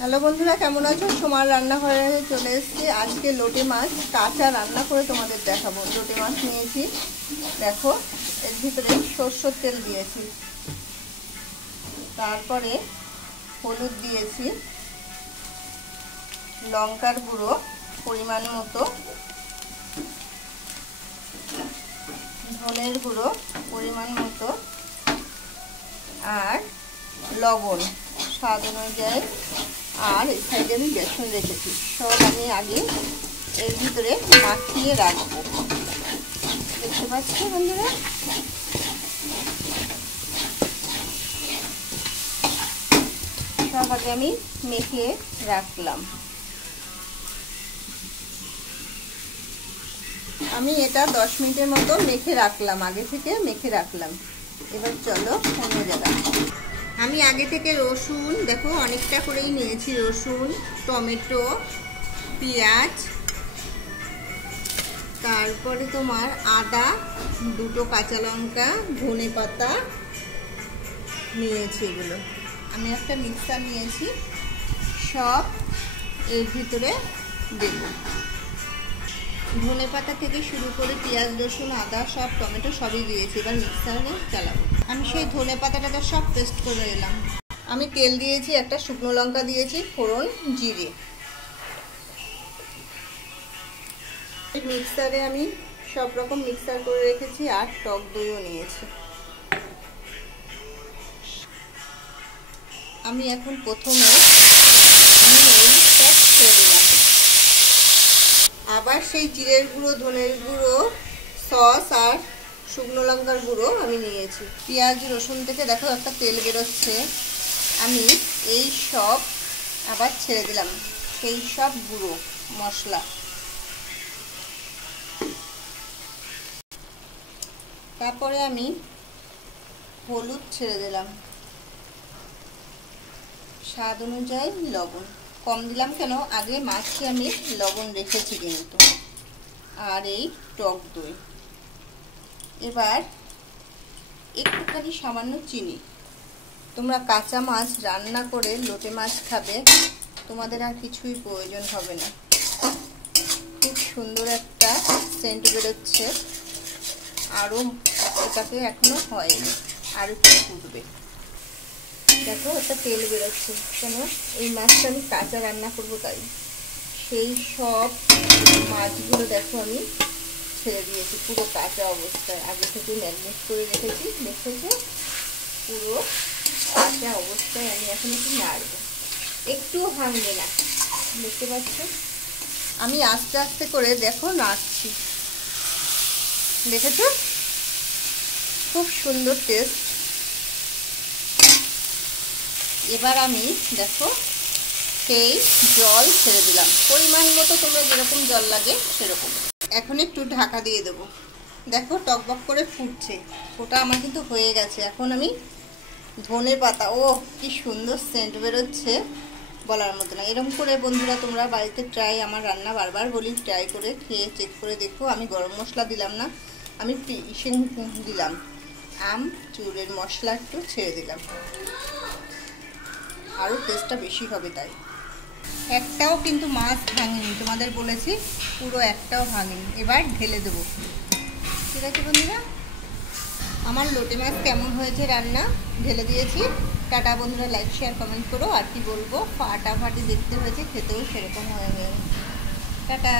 Hello বন্ধুরা, কেমন আছো? সোমার রান্নাঘরে চলে এসেছি। আজকে লোটে মাছ কাঁচা রান্না করে তোমাদের দেখাবো। লোটে মাছ নিয়েছি, দেখো এর ভিতরে সরষের তেল দিয়েছি, তারপরে হলুদ দিয়েছি, লঙ্কার গুঁড়ো পরিমাণ মতো, ধনের গুঁড়ো পরিমাণ মতো, আর লবণ স্বাদ অনুযায়ী। আর এই সাইডে আমি বেসন রেখেছি, সব আমি আগে এর ভিতরে মাখিয়ে রাখবো। দেখতে পাচ্ছি বন্ধুরা, সব আগে আমি মেখে রাখলাম। আমি এটা 10 মিনিটের মতো মেখে রাখলাম, আগে থেকে মেখে রাখলাম। এবার চলো অন্য জায়গায়। আমি আগে থেকে রসুন, দেখো অনেকটা করেই নিয়েছি, রসুন, টমেটো, পেঁয়াজ, তারপরে তোমার আদা, দুটো কাঁচা লঙ্কা, ধনে পাতা নিয়েছি। এগুলো আমি একটা মিক্সার নিয়েছি, সব এর ভিতরে দেব। ধনে পাতা থেকে শুরু করে পেঁয়াজ, রসুন, আদা, সব টমেটো সবই দিয়েছি। এবার মিক্সারে চালাবো। আমি সেই ধনে পাতাটা সব পেস্ট করে এলাম। আমি তেল দিয়েছি, একটা শুকনো লঙ্কা দিয়েছি, ফোড়ন, জিরে। মিক্সারে আমি সব রকম মিক্সার করে রেখেছি, আর টক দইও নিয়েছি। আমি এখন প্রথমে ছেড়ে দিলাম, আবার সেই জিরের গুঁড়ো, ধনের গুঁড়ো, সস আর শুকনো লঙ্কার গুঁড়ো আমি নিয়েছি। পেঁয়াজ রসুন থেকে দেখো একটা তেল বেরোচ্ছে, আমি এই সব আবার ছেড়ে দিলাম, সেই সব গুঁড়ো মশলা। তারপরে আমি হলুদ ছেড়ে দিলাম, স্বাদ অনুযায়ী লবণ। কম দিলাম কেন, আগে মাছে আমি লবণ রেখেছি কিন্তু। আর এই টক দই। এবার একটুখানি সামান্য চিনি। তোমরা কাঁচা মাছ রান্না করে লোটে মাছ খাবে, তোমাদের আর কিছুই প্রয়োজন হবে না। খুব সুন্দর একটা সেন্ট বেরোচ্ছে, আরও এটাকে এখনো হয়নি, আর একটু ফুটবে। দেখো একটা তেল বেরোচ্ছে কেন, এই মাছটা আমি কাঁচা রান্না করবো তাই। সেই সব মাছগুলো দেখো আমি ছেড়ে দিয়েছি পুরো কাঁচা অবস্থায়, আগে থেকে ম্যারিনেট করে রেখেছি। দেখেছো, পুরো কাঁচা অবস্থায় আমি এখন একটু নাড়ব, একটু ভাঙবে না। দেখতে পাচ্ছ, আমি আস্তে আস্তে করে দেখো নাড়ছি। দেখেছো, খুব সুন্দর টেস্ট। এবার আমি দেখো সেই জল ছেড়ে দিলাম, পরিমাণ মতো, তোমরা যেরকম জল লাগে সেরকম। এখন একটু ঢাকা দিয়ে দেবো। দেখো টকবক করে ফুটছে, ওটা আমার কিন্তু হয়ে গেছে। এখন আমি ধনে পাতা, ও কি সুন্দর সেন্ট বেরোচ্ছে, বলার মতো না। এরকম করে বন্ধুরা তোমরা বাড়িতে ট্রাই, আমার রান্না বারবার বলি, ট্রাই করে খেয়ে চেক করে দেখো। আমি গরম মশলা দিলাম না, আমি পিষে দিলাম, আমচুরের মশলা একটু ছেড়ে দিলাম, আরও টেস্টটা বেশি হবে তাই। একটাও কিন্তু মাছ ভাঙিনি, তোমাদের বলেছি, পুরো একটাও ভাঙিনি। এবার ঢেলে দেবো। ঠিক আছে বন্ধুরা, আমার লোটে মাছ কেমন হয়েছে রান্না ঢেলে দিয়েছি। টাটা বন্ধুরা, লাইক শেয়ার কমেন্ট করো। আর কি বলবো, ফাটাফাটি দেখতে হয়েছে, খেতেও সেরকম হয়ে গেল। টাটা।